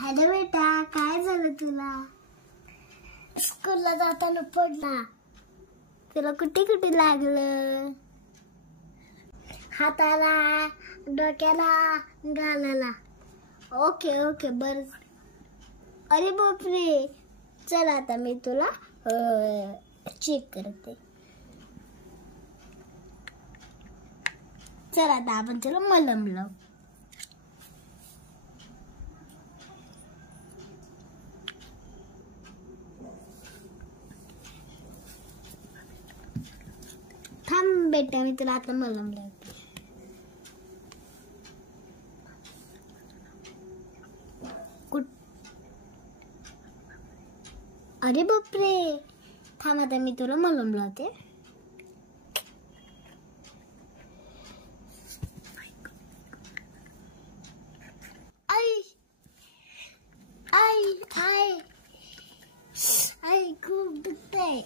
Hello बेटा, काय झालं तुला? स्कूलला जाताना पडला. तुला कुठे कुठे लागलं? हाताला, डोक्याला, गालाला. ओके ओके बर. अरे बापरे, चल आता मी तुला चेक करते. चल आता आपण तुला मलम लावू. थांब बेटा, मी तुला आता मलम लावते. अरे बापरे, थांब आता मी तुला मलम लावते. आई आई आई आई खूप दुखतंय.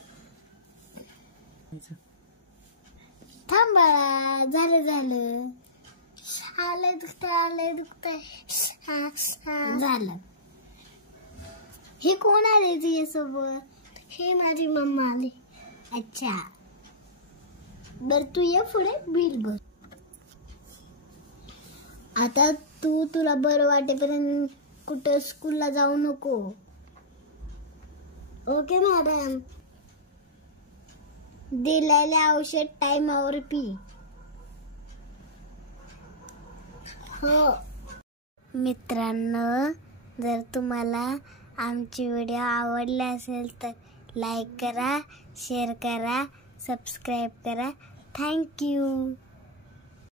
थांब बाळा, झालं. आलंय दुखतंय. झालं. हे कोण आले तुझ्यासोबत? हे माझी मम्मा आली. अच्छा, बर तू ये पुढे, बिल भर. आता तुला बरं वाटेपर्यंत कुठं स्कूलला जाऊ नको. Okay madam. दिलेले औषध टाइमावर पी. हो. मित्रांनो, जर तुम्हाला आमची व्हिडिओ आवडली असेल तर लाईक करा, शेअर करा, सबस्क्राईब करा. थँक्यू.